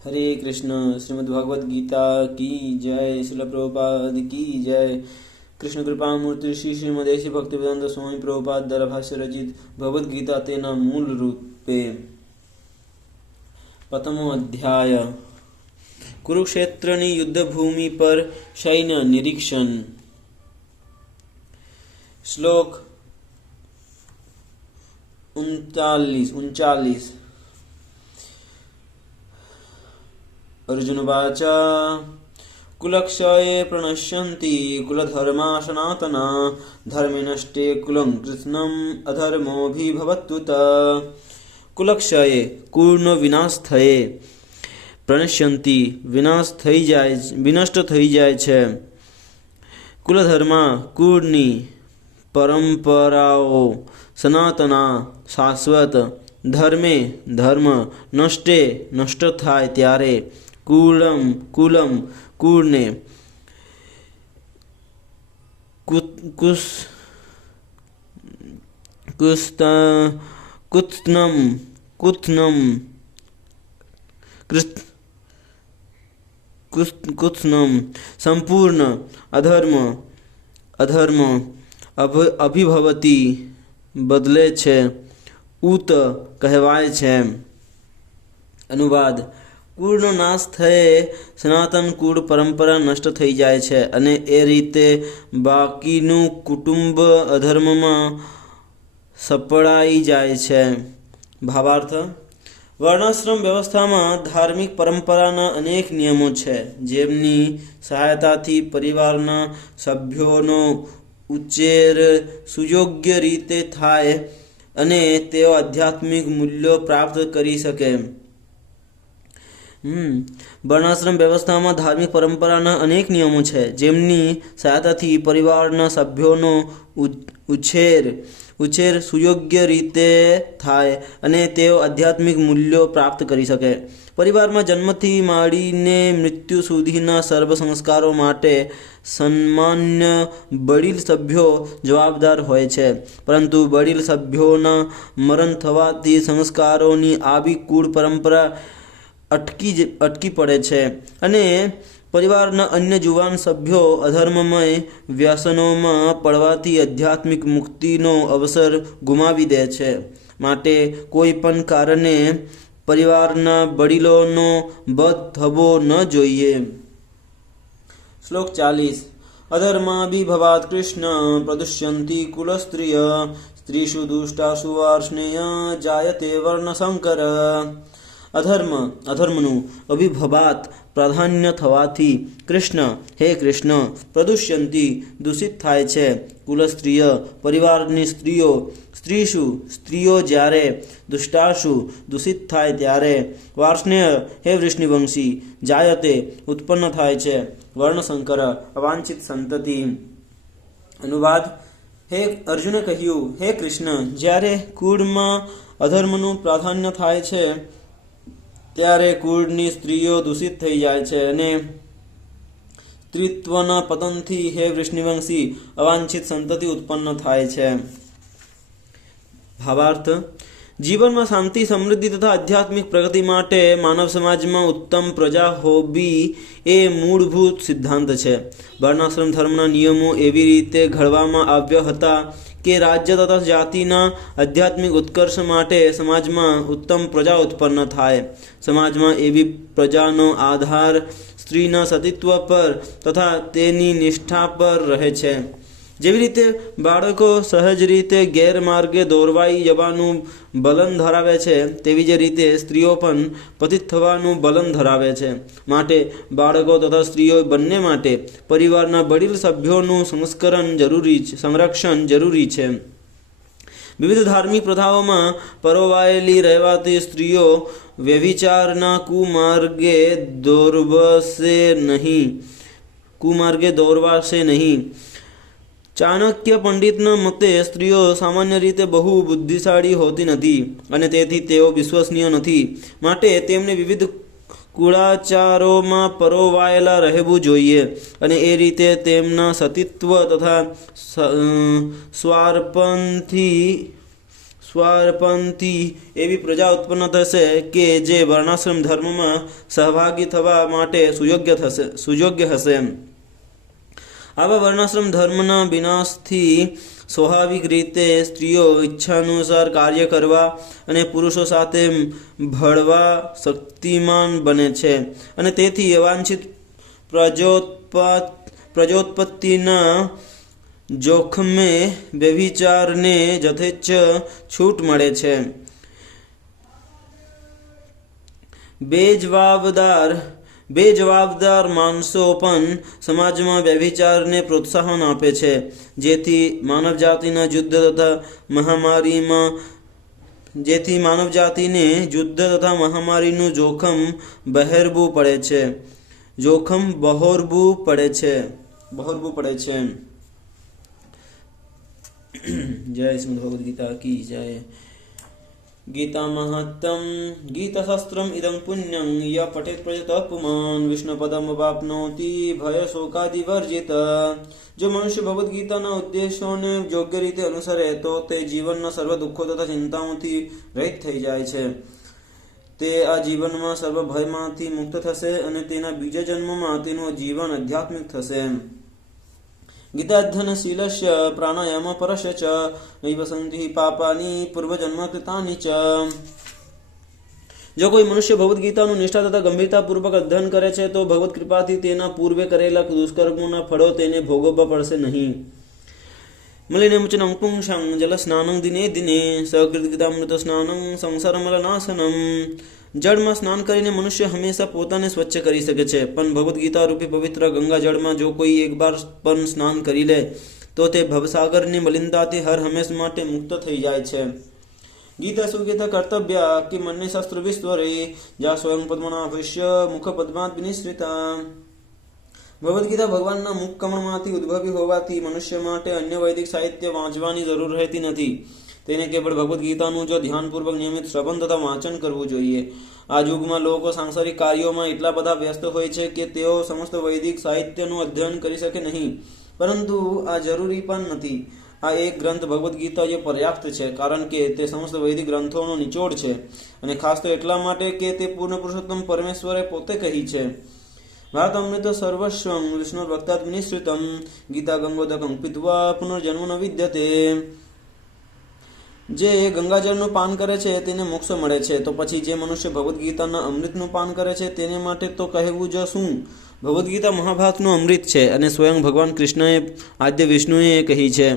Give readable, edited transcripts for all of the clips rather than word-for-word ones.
हरे कृष्ण। श्रीमद्भागवत गीता की जय। शिल प्रभुपाद की जय। कृष्ण कृपा मूर्ति श्री श्रीमदेशी भक्तिवेदांत स्वामी प्रभुपाद द्वारा भाष्य रचित भगवद गीता तेना मूल रूपे प्रथमो अध्याय। कुरुक्षेत्रनी युद्ध भूमि पर सैन्य निरीक्षण। श्लोक 39। अर्जुनवाच कुलक्षये प्रणश्यन्ति कुलधर्मा सनातना धर्मे नष्टे कुलं कृत्स्नम् अधर्मोऽभिभवत्युत। कुलक्षये કુળનો વિનાશ થયે, પ્રણશ્યંતિ વિનષ્ટ થઈ જાય છે, કુલધર્મા કુળની પરંપરાઓ, સનાતના શાશ્વત, ધર્મે ધર્મ નષ્ટ થાય ત્યારે, કુલમ કુળને, કુત્સનમ સંપૂર્ણ અધર્મ અભિભવતી બદલે છે, ઉત કહેવાય છે. અનુવાદ: કુળનો નાશ થયે સનાતન કુળ પરંપરા નષ્ટ થઈ જાય છે અને એ રીતે બાકીનું કુટુંબ અધર્મમાં સપડાઈ જાય છે. ભાવાર્થ: વર્ણાશ્રમ વ્યવસ્થામાં ધાર્મિક પરંપરાના અનેક નિયમો છે, જેમની સહાયતાથી પરિવારના સભ્યોનો ઉછેર સુયોગ્ય રીતે થાય અને તેઓ આધ્યાત્મિક મૂલ્યો પ્રાપ્ત કરી શકે. વર્ણાશ્રમ વ્યવસ્થામાં ધાર્મિક પરંપરાના અનેક નિયમો છે, જેમની સહાયતાથી પરિવારના સભ્યોનો ઉછેર સુયોગ્ય રીતે થાય અને તેઓ આધ્યાત્મિક મૂલ્યો પ્રાપ્ત કરી શકે. પરિવારમાં જન્મથી માંડીને મૃત્યુ સુધીના સર્વ સંસ્કારો માટે સામાન્ય વડીલ સભ્યો જવાબદાર હોય છે, પરંતુ વડીલ સભ્યોના મરણ થવાથી સંસ્કારોની આવી કુળ પરંપરા અટકી પડે છે અને પરિવારના અન્ય જુવાન સભ્યો અધર્મમય વ્યસનોમાં પડવાથી આધ્યાત્મિક મુક્તિનો અવસર ગુમાવી દે છે. માટે કોઈ પણ કારણે પરિવારના વડીલોનો વધ થવો ન જોઈએ. શ્લોક 40. અધર્માભિભવાત કૃષ્ણ પ્રદુષ્યંતિ કુલસ્ત્રિય સ્ત્રીષુ દુષ્ટાસુ વાર્ષ્ણેય જાયતે વર્ણશંકર. અધર્મનું અભિભવાત પ્રાધાન્ય થવાથી કૃષ્ણ, હે કૃષ્ણ, પ્રદુષ્યંતિ દૂષિત થાય છે, કુલસ્ત્રિય પરિવારની સ્ત્રીઓ, સ્ત્રીષુ સ્ત્રીઓ જ્યારે, દુષ્ટાસુ દૂષિત થાય ત્યારે, વાર્ષ્ણેય હે વૃષ્ણિવંશી, જાયતે ઉત્પન્ન થાય છે, વર્ણશંકર અવાંછિત સંતતિ. અનુવાદ: હે અર્જુને કહ્યું, હે કૃષ્ણ, જ્યારે કુળમાં અધર્મનું પ્રાધાન્ય થાય છે ત્યારે કુળની સ્ત્રીઓ દૂષિત થઈ જાય છે અને સ્ત્રીત્વના પતનથી હે વૃષ્ણિવંશી અવાંછિત સંતતિ ઉત્પન્ન થાય છે. ભાવાર્થ: જીવનમાં શાંતિ, સમૃદ્ધિ તથા આધ્યાત્મિક પ્રગતિ માટે માનવ સમાજમાં ઉત્તમ પ્રજા હોવી એ મૂળભૂત સિદ્ધાંત છે. વર્ણાશ્રમ ધર્મના નિયમો એવી રીતે ઘડવામાં આવ્યા હતા કે રાજ્ય તથા જાતિના આધ્યાત્મિક ઉત્કર્ષ માટે સમાજમાં ઉત્તમ પ્રજા ઉત્પન્ન થાય. સમાજમાં એવી પ્રજાનો આધાર સ્ત્રીના સતીત્વ પર તથા તેની નિષ્ઠા પર રહે છે. જેવી રીતે બાળકો સહજ રીતે ગેરમાર્ગે દોરવાઈ જવાનું બલન ધરાવે છે, તેવી જ રીતે સ્ત્રીઓ પણ પતિત થવાનું બલન ધરાવે છે. માટે બાળકો તથા સ્ત્રીઓ બંને માટે પરિવારના વડીલ સભ્યોનું સંરક્ષણ જરૂરી છે. વિવિધ ધાર્મિક પ્રથાઓમાં પરોવાયેલી રહેવાથી સ્ત્રીઓ વ્યભિચારના કુમાર્ગે દોરવાશે નહીં. ચાણક્ય પંડિતના મતે સ્ત્રીઓ સામાન્ય રીતે બહુ બુદ્ધિશાળી હોતી નથી અને તેથી તેઓ વિશ્વસનીય નથી. માટે તેમને વિવિધ કુળાચારોમાં પરોવાયેલા રહેવું જોઈએ અને એ રીતે તેમના સતીત્વ તથા સ્વાર્પણથી એવી પ્રજા ઉત્પન્ન થશે કે જે વર્ણાશ્રમ ધર્મમાં સહભાગી થવા માટે સુયોગ્ય હશે. આવા વર્ણાશ્રમ ધર્મના વિનાશથી સ્વાભાવિક રીતે સ્ત્રીઓ ઈચ્છાનુસાર કાર્ય કરવા અને પુરુષો સાથે ભળવા શક્તિમાન બને છે અને તેથી અવાંછિત પ્રજોત્પત્તિના જોખમે વ્યભિચારને યથેચ્છ છૂટ મળે છે. બેજવાબદાર માણસો પણ સમાજમાં વ્યભિચારને પ્રોત્સાહન આપે છે, જેથી માનવજાતિને યુદ્ધ તથા મહામારીનું જોખમ બહોરવું પડે છે. જય શ્રીમદ ભગવદ ગીતા કી જય. ગીતા મહાત્મ્યમ ગીતાશાસ્ત્રમ ઇદં પુણ્યં ય પઠેત પ્રજત પુમાન વિષ્ણુપદમ વાપ્નોતિ ભય શોકાદિવર્જિત. જો મનુષ્ય ભગવદ ગીતાના ઉદ્દેશોને યોગ્ય રીતે અનુસરે તો તે જીવનના સર્વ દુઃખો તથા ચિંતાઓથી રહિત થઈ જાય છે. તે આ જીવનમાં સર્વ ભયમાંથી મુક્ત થશે અને તેના બીજા જન્મમાં તેનું જીવન આધ્યાત્મિક થશે. ગીતાધ્યનશીલસ્ય પ્રાણાયામ પરસ્ય ચ નૈવ સંધિ પાપાની પૂર્વજન્મ કૃતાની ચ. જો કોઈ મનુષ્ય ભગવદ ગીતાનું નિષ્ઠા તથા ગંભીરતાપૂર્વક અધ્યયન કરે છે તો ભગવત કૃપાથી તેના પૂર્વે કરેલા દુષ્કર્મોના ફળો તેને ભોગવવા પડશે નહીં. મલિનમુચનં પુંસં જલસ્નાનં દિને દિને સકૃત ગીતામૃત સ્નાનં સંસારમલનાશનમ. જળમાં સ્નાન કરીને મનુષ્ય હંમેશા પોતાને સ્વચ્છ કરી શકે છે, પણ ભગવદ્ ગીતા રૂપી પવિત્ર ગંગા જળમાં જો કોઈ એક બાર પણ સ્નાન કરી લે તો તે ભવસાગરની મલિનતાથી હર હંમેશ માટે મુક્ત થઈ જાય છે. ગીતા સુગીતા કર્તવ્ય કે મન્ય શાસ્ત્ર વિશ્વરે જા સ્વયં પદ્મનાભસ્ય મુખ પદ્માત વિનિશ્રિતા. ભગવદ્ ગીતા ભગવાનના મુખ કમળમાંથી ઉદ્ભવી હોવાથી મનુષ્ય માટે અન્ય વૈદિક સાહિત્ય વાંચવાની જરૂર રહેતી નથી. તેને કેવળ ભગવદ્ ગીતાનું જો ધ્યાનપૂર્વક નિયમિત શ્રવણ તથા વાંચન કરવું જોઈએ. આ યુગમાં લોકો સાંસારિક કાર્યોમાં એટલા બધા વ્યસ્ત હોય છે કે તેઓ સમસ્ત વૈદિક સાહિત્યનું અધ્યયન કરી શકે નહીં, પરંતુ આ જરૂરી પણ નથી. આ એક ગ્રંથ ભગવદ્ ગીતા જે પર્યાપ્ત છે, કારણ કે તે સમસ્ત વૈદિક ગ્રંથોનો નિચોડ છે અને ખાસ તો એટલા માટે કે તે પૂર્ણ પુરુષોત્તમ પરમેશ્વરે પોતે કહી છે. ભારતમૃત સર્વસ્વં વિષ્ણુ ભક્તાત્ વિનિશ્રિતમ ગીતા ગંગોદકં પીત્વા પુનર્જન્મ ન વિદ્યતે. જે ગંગાજળનું પાન કરે છે તેને મોક્ષ મળે છે, તો પછી જે મનુષ્ય ભગવદ્ ગીતાના અમૃતનું પાન કરે છે તેને માટે તો કહેવું જ શું. ભગવદ્ ગીતા મહાભારતનું અમૃત છે અને સ્વયં ભગવાન કૃષ્ણએ આદ્ય વિષ્ણુએ કહી છે.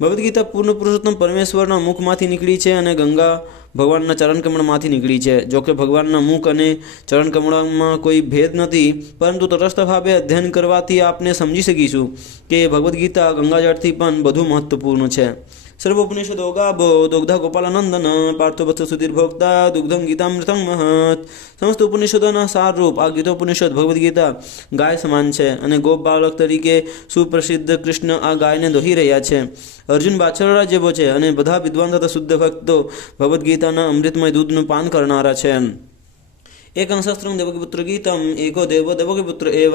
ભગવદ્ ગીતા પૂર્ણ પુરુષોત્તમ પરમેશ્વરના મુખમાંથી નીકળી છે અને ગંગા ભગવાનના ચરણકમળમાંથી નીકળી છે. જોકે ભગવાનના મુખ અને ચરણકમળમાં કોઈ ભેદ નથી, પરંતુ તટસ્થ ભાવે અધ્યયન કરવાથી આપણે સમજી શકીશું કે ભગવદ્ ગીતા ગંગાજળથી પણ વધુ મહત્વપૂર્ણ છે. સર્વોપનિષદો ગાભો દુગ્ધા ગોપાલાનંદન પાર્થો વત્સ સુધીર્ભોક્તા દુગ્ધમ ગીતામૃતમ મહત. સમસ્ત ઉપનિષદોના સારરૂપ આ ગીતોપનિષદ ભગવદ્ ગીતા ગાય સમાન છે અને ગોપ બાળક તરીકે સુપ્રસિદ્ધ કૃષ્ણ આ ગાયને દોહી રહ્યા છે. અર્જુન બાછરડા જેવો છે અને બધા વિદ્વાન તથા શુદ્ધ ભક્તો ભગવદ્ ગીતાના અમૃતમય દૂધનું પાન કરનારા છે. એકં શસ્ત્રં દેવકીપુત્ર ગીતમ એકો દેવો દેવકીપુત્ર એવ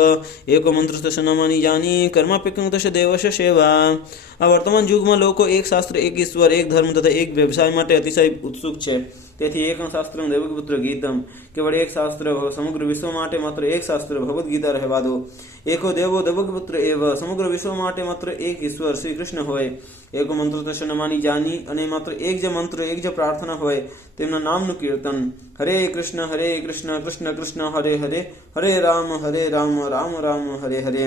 એકો મંત્રસ્તસ્ય નામાની જાની કર્માપ્યકં તસ્ય દેવસ્ય સેવા. આ વર્તમાન યુગમાં લોકો એક શાસ્ત્ર, એક ઈશ્વર, એક ધર્મ તથા એક વ્યવસાય માટે અતિશય ઉત્સુક છે. તેથી એકં શાસ્ત્રં દેવકીપુત્ર ગીતમ, કેવળ એક શાસ્ત્ર, સમગ્ર વિશ્વ માટે માત્ર એક શાસ્ત્ર ભગવદ્ ગીતા રહેવા દો. એકો દેવો દેવકીપુત્ર એવ, સમગ્ર વિશ્વ માટે માત્ર એક ઈશ્વર શ્રી કૃષ્ણ હોય. એકો મંત્ર તસ્ય નામાની જાની, અને માત્ર એક જ મંત્ર, એક જ પ્રાર્થના હોય તેમના નામનું કીર્તન. હરે કૃષ્ણ કૃષ્ણ કૃષ્ણ હરે હરે, હરે રામ રામ રામ હરે હરે.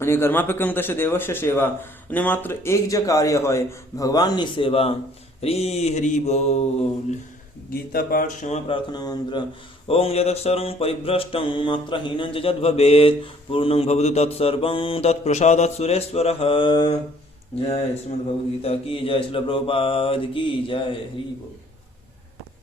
અને કર્માપ્યકં તસ્ય દેવસ્ય સેવા, અને માત્ર એક જ કાર્ય હોય ભગવાનની સેવા. હરી બોલ. ગીતા પાઠ ક્ષમા પ્રાર્થના મંત્ર. ઓમ યદક્ષરં પરિભ્રષ્ટં માત્રહીનં ચ યદ્ ભવેત પૂર્ણં ભવતુ તત્સર્વં તત્પ્રસાદાત સુરેશ્વરઃ. જય શ્રીમદ ભગવદ ગીતા કી જય. શ્રીલ પ્રભુપાદ કી જય. હરી બોલ.